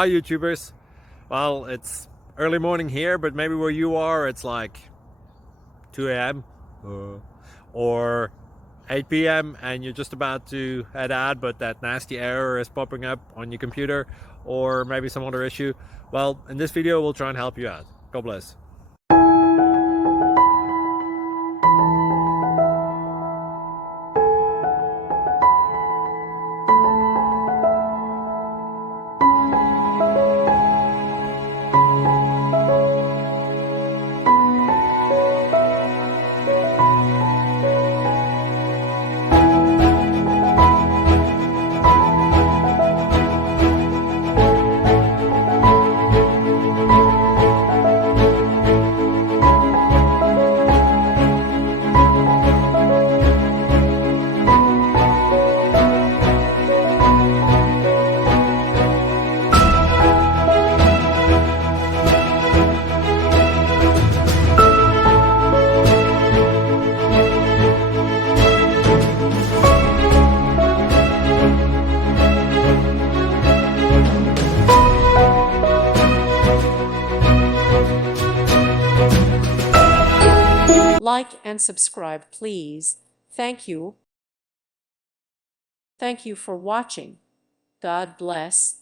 Hi YouTubers. Well, it's early morning here, but maybe where you are it's like 2 a.m. or 8 p.m. and you're just about to head out, but that nasty error is popping up on your computer, or maybe some other issue. Well, in this video we'll try and help you out. God bless. Like and subscribe, please. Thank you. Thank you for watching. God bless.